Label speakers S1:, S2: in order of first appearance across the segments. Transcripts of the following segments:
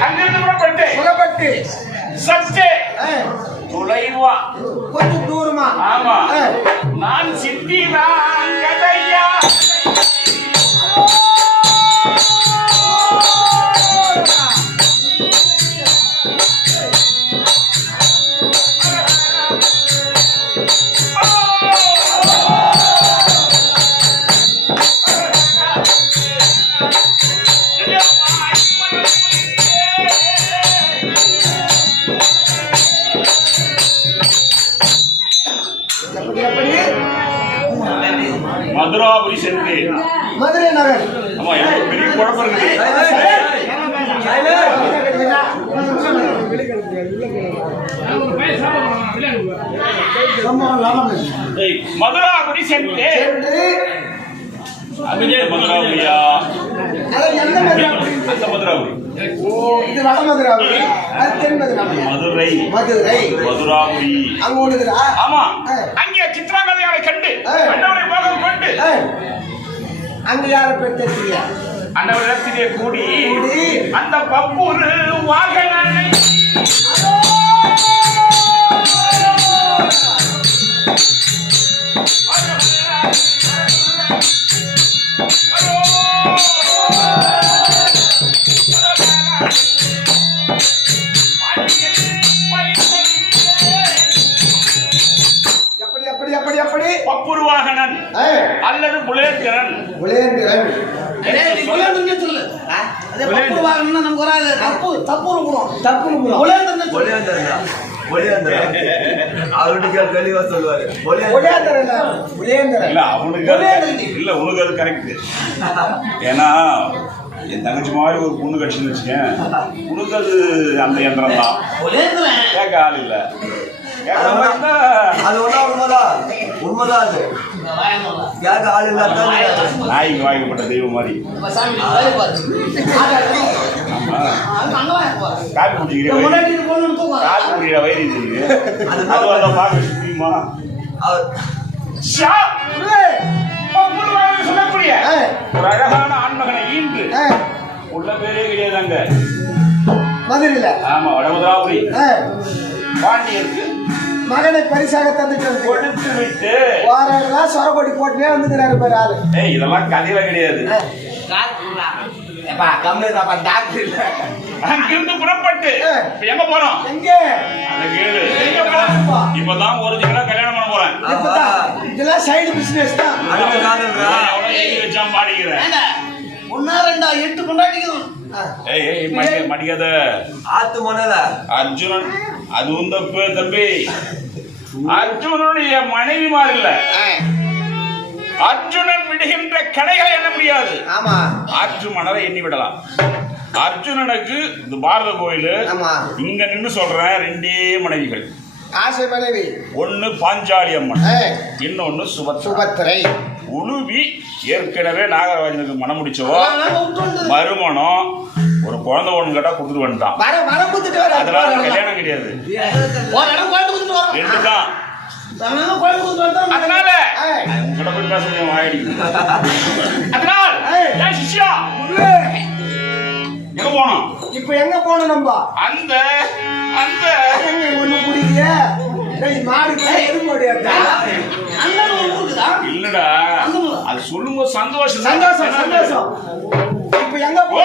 S1: அங்கிருந்து புறப்பட்டு.
S2: புறப்பட்டு
S1: சற்றே.
S2: ஆ,
S1: துளைவா
S2: கொஞ்சம் தூரமா.
S1: ஆமா. நான் சித்தி நான் மதுராபுரி சென்று
S2: மதுரை நகர்
S1: ஆமா எனக்கு பெரிய குழப்பம் இருக்குது மதுராபுரி சென்று அதுவே மதுராபுரியா அந்த மதுராபுரி
S2: இது வட மதுரை அது தென் மதுரை
S1: மதுரை
S2: மதுரை
S1: மதுராபுரி
S2: அங்க ஒண்ணுக்குதா
S1: ஆமா. அங்கே சித்திராங்கதையாரை கண்டு. அண்ணவரை
S2: அங்க யார
S1: அண்ணவரிடத்திலே கூடி
S2: கூடி.
S1: அந்த பப்பூரு வாகனனை அல்லது புலேந்திரன்.
S2: புலேந்திரன். தப்பு
S3: அவருடைய தெளிவா சொல்லுவாரு.
S2: புலேந்திரன். புலேந்திரன்
S1: இல்ல அவனுக்கு அது- இல்ல உனக்கு அது கரெக்ட் ஏன்னா என் தங்கச்சி மாதிரி ஒரு பொண்ணு கட்சின்னு வச்சுக்கேன். உனக்கு அது அந்த யந்திரம் தான். கேட்க ஆள் இல்ல.
S3: அது ஒன்றா உண்மைதான். உண்மைதான் அது. கேட்க ஆள் இல்லாதான்
S1: நாய்க்கு வாய்க்கப்பட்ட தெய்வம் மாதிரி. காப்பி குடிக்கிறேன் காப்பி குடிக்கிற வயிறு இருக்குது அது வந்தா பார்க்க வாகனன் சொல்லக்கூடிய ஒரு அழகான ஆண்மகனை ஈன்று. உள்ள பேரே கிடையாது அங்க.
S2: மதுரையில.
S1: ஆமா வடமதுராபுரி. பாண்டியருக்கு
S2: மகனை பரிசாக தந்துட்டு
S1: கொடுத்து விட்டு
S2: வாரெல்லாம் சொரக்கொடி போட்டுனே வந்துக்கிறாரு பேர் ஆளு.
S1: ஏய் இதெல்லாம் கதையில கிடையாது. அங்கிருந்து புறப்பட்டு. எங்க போறோம்?
S2: எங்க?
S1: இப்பதான் ஒரிஜினலா கல்யாணம் பண்ண போறேன்.
S2: இதெல்லாம் சைடு பிசினஸ் தான்.
S3: அடுத்த
S4: ஒன்னா ரெண்டா எட்டு கொண்டாடிக்கணும்
S1: ஏய் ஏய் மடிக்க மடிக்காத
S3: ஆத்து மணல
S1: அர்ஜுனன் அதுவும் தப்பு தம்பி. அர்ஜுனனுடைய மனைவிமார் இல்ல. அர்ஜுனன் விடுகின்ற கடைகளை எண்ண முடியாது.
S2: ஆமா.
S1: ஆற்று மணலை எண்ணி விடலாம். அர்ஜுனனுக்கு இந்த பாரத கோயில்
S2: ஆமா.
S1: இங்க நின்னு சொல்றேன் ரெண்டே மனைவிகள்.
S2: ஆசை மனைவி.
S1: ஒன்னு பாஞ்சாலி அம்மன் இன்னொன்னு சுபத்ரா.
S2: சுபத்திரை
S1: உழுவி ஏற்கனவே நாகராஜனுக்கு மனம்
S4: வந்தது.
S1: மறுமணம் ஒரு குழந்தை ஒண்ணு கேட்டா கொடுத்துட்டு வந்துட்டான். அதனால கல்யாணம் கிடையாது.
S4: வரதான்
S1: அதனால உங்ககிட்ட போய் பேச முடியும் ஆயிடி அதனால் சிஷ்யா. எங்க போனோம்?
S2: இப்ப எங்க போனோம் நம்ம?
S1: அந்த அந்த.
S2: ஒண்ணு குடிக்கலையே டேய் மாடு எருமாடு
S4: அண்ணன் ஒரு ஊருக்குதா
S1: இல்லடா அது சொல்லும்போது சந்தோஷம்.
S2: சந்தோஷம் சந்தோஷம். இப்ப எங்க
S1: ஓ
S2: போ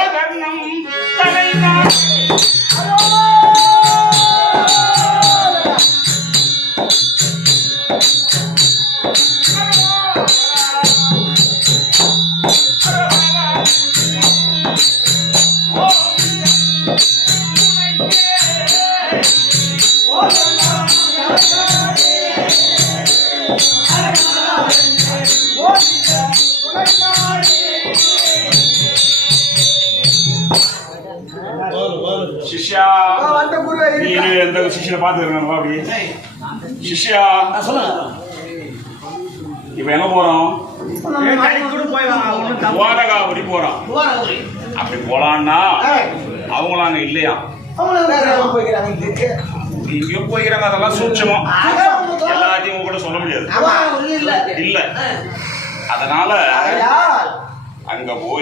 S1: எந்த சிஷ்யனை பாத்துக்கிறேன் அப்படி. சிஷ்யா இப்ப எங்க போறோம்? ஓரகாபுரி போறோம். அப்படி போலான்னா
S2: ஏய்,
S1: அவங்களாம் அங்க இல்லையா?
S4: அவங்கள
S1: எங்கேயோ போய்க்கிறாங்க அதெல்லாம் சூட்சமம். எல்லாத்தையும் கூட சொல்ல முடியாது.
S4: இல்ல.
S1: அதனால அங்க போய்